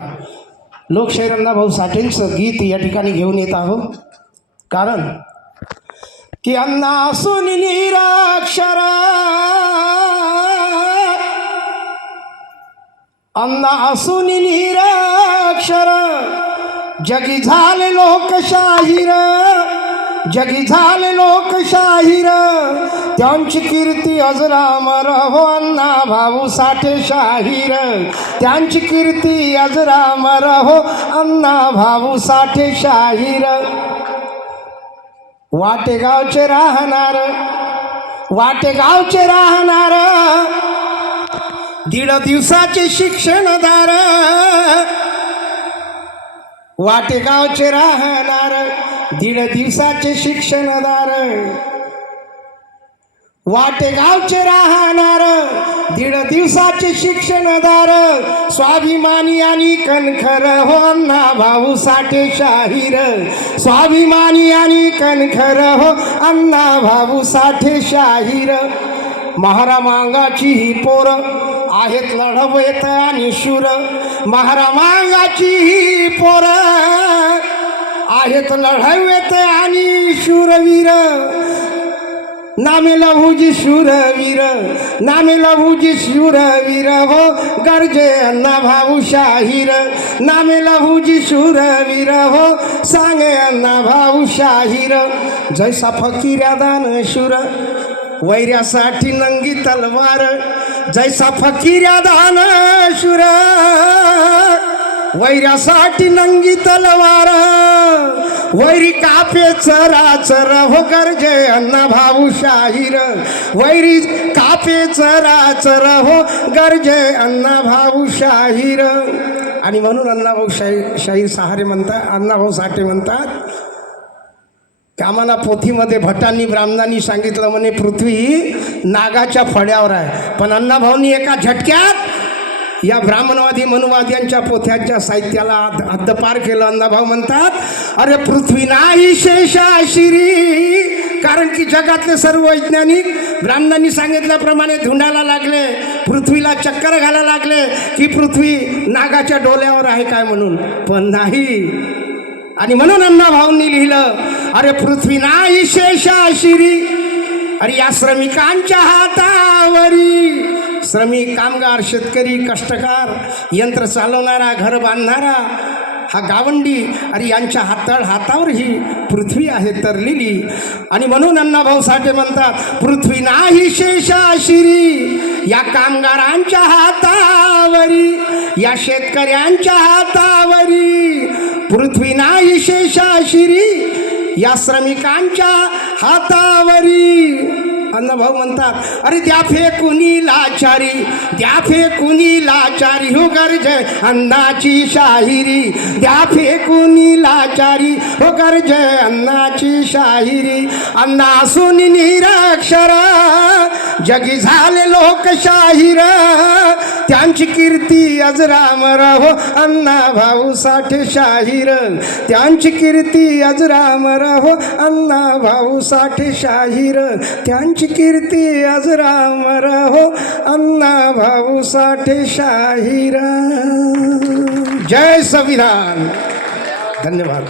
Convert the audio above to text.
लोकशाहीर अण्णाभाऊ साठेंचं गीत या ठिकाणी घेऊन येत आहोत. कारण की अण्णा असून निराक्षर, अण्णा असून निराक्षर, जगी झाले लोकशाहीर, जगी झाले लोकशाहीर, त्यांची कीर्ती अजरामर हो अण्णा भाऊ साठे शाहीर, त्यांची कीर्ती अजरामर हो अण्णा भाऊ साठे शाहीर. वाटेगावचे राहणार, वाटेगावचे राहणार, दीड दिवसाचे शिक्षणदार, वाटेगावचे राहणार, दीड दिवसाचे शिक्षणदार, वाटेगावचे राहणार, दीड दिवसाचे शिक्षणदार, स्वाभिमानी आणि कणखर हो अण्णा भाऊ साठे शाहीर, स्वाभिमानी आणि कणखर हो अण्णा भाऊ साठे शाहीर. महारामांगाची ही पोर आहेत लढवयत आणि शूर, महारामांगाची ही पोर आहेत लढवयत आणि शूरवीर, नामे लहुजी शूरवीर, नामे लहुजी शूरवीर हो गरजे अण्णा भाऊ शाहीर, नामे लहुजी शूरवीर हो सांगे अण्णा भाऊ शाहीर. जैसा फकीरा दान शूर, वैऱ्यासाठी नंगी तलवार, जैसा फकीरा दान शूर, वैऱ्यासाठी नंगी तलवार, वैरी कापे चराचर हो गरजे अण्णा भाऊ शाहीर, वैरी कापे चराचर हो गरजे अण्णा भाऊ शाहीर. आणि म्हणून अण्णाभाऊ शाहीर सहारे म्हणतात, अण्णाभाऊ साठे म्हणतात की आम्हाला पोथीमध्ये भटांनी ब्राह्मणांनी सांगितलं म्हणे पृथ्वी ही नागाच्या फड्यावर आहे, पण अण्णाभाऊंनी एका झटक्यात या ब्राह्मणवादी मनुवाद्यांच्या पोथ्यांच्या साहित्याला हद्दपार केलं. अण्णाभाऊ म्हणतात अरे पृथ्वी नाही शेषाशिरी, कारण की जगातले सर्व वैज्ञानिक ब्राह्मणांनी सांगितल्याप्रमाणे धुंडायला लागले, पृथ्वीला चक्कर घालायला लागले की पृथ्वी नागाच्या डोल्यावर आहे काय म्हणून, पण नाही. आणि म्हणून अण्णाभाऊंनी लिहिलं अरे पृथ्वी नाही शेषाशिरी, अरे या श्रमिकांच्या हातावरी, श्रमिक कामगार शेतकरी कष्टकार यंत्र चालवणारा घर बांधणारा हा गावंडी, अरे यांच्या हातावर ही पृथ्वी आहे तरलेली. आणि म्हणून अण्णाभाऊ साठे म्हणतात पृथ्वी नाही शेषाशिरी, या कामगारांच्या हातावरी, या शेतकऱ्यांच्या हातावरी, पृथ्वी नाही शेषाशिरी, या श्रमिकांच्या हातावरी. अण्णाभाऊ म्हणतात अरे द्या फेकुनी लाचारी, द्या फेकुनी लाचारी हो गरजे अण्णाची शाहिरी, द्या फेकुनी लाचारी हो गरजे अण्णाची शाहिरी. अण्णा असून निराक्षर, जगी झाले लोकशाहीर, त्यांची कीर्ती अजरामर हो अण्णा भाऊ साठे शाहीर, त्यांची कीर्ती अजरामर हो अण्णा भाऊ साठे शाहीर, त्यांची कीर्ती अजरामर हो अण्णा भाऊ साठे शाहीर. जय संविधान. धन्यवाद.